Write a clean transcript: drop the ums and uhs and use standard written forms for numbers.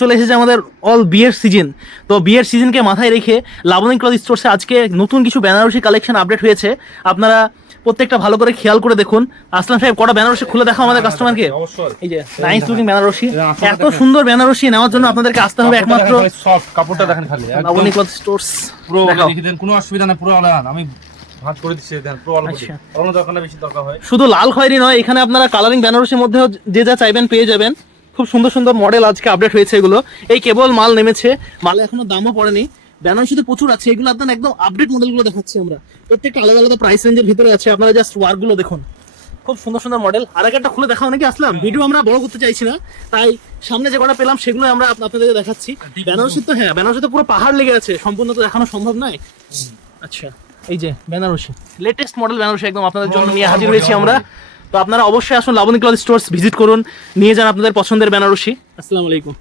চলে এসেছে আমাদের অল বিয়ের সিজন। তো বিয়ের সিজনকে মাথায় রেখে লাবণী ক্লথ স্টোরসে আজকে নতুন কিছু বেনারসি কালেকশন আপডেট হয়েছে। আপনারা প্রত্যেকটা ভালো করে খেয়াল করে দেখুন। আসলাম সাহেব, কটা বেনারসি খুলে দেখাও আমাদের কাস্টমারকে। এই যে নাইস লুকিং বেনারসি, এত সুন্দর বেনারসি নেওয়ার জন্য আপনাদেরকে আসতে হবে একমাত্র সফট কাপড়টা দেখেন খালি লাবণী ক্লথ স্টোরস। পুরো লিখে দেন, কোনো অসুবিধা নাই, পুরো অনলাইন আমি ভাঁজ করে দিচ্ছি, দেন পুরো অল্প আচ্ছা। অন্য দরকার না, বেশি দরকার হয়। শুধু লাল খয়েরি নয়, এখানে আপনারা কালারিং বেনারসির মধ্যেও যে যা চাইবেন পেয়ে যাবেন। খুব সুন্দর সুন্দর মডেল আজকে আপডেট হয়েছে। এগুলো এই কেবল মাল নেমেছে, মালে এখনো দামও পড়েনি। বেনারসিতে প্রচুর আছে, এগুলো আপনার একদম আপডেট মডেলগুলো দেখাচ্ছি আমরা। প্রত্যেকটা আলাদা আলাদা প্রাইস রেঞ্জের ভিতরে আছে, আপনারা জাস্ট ওয়ার্কগুলো দেখুন। খুব সুন্দর সুন্দর মডেল। আর একটা খুলে দেখাও নাকি আসলাম, ভিডিও আমরা বড় করতে চাইছি না, তাই সামনে যে কটা পেলাম সেগুলো আমরা আপনাদের দেখাচ্ছি। বেনারসি তো হ্যাঁ, বেনারসি তো পুরো পাহাড় লেগে আছে, সম্পূর্ণ তো দেখানো সম্ভব নয়। আচ্ছা, এই যে বেনারসি লেটেস্ট মডেল বেনারসি একদম আপনাদের জন্য নিয়ে হাজির হয়েছি আমরা। তো আপনারা অবশ্যই আসুন লাবণী ক্লথ স্টোরস ভিজিট করুন, নিয়ে যান আপনাদের পছন্দের বেনারসি। আসসালামু আলাইকুম।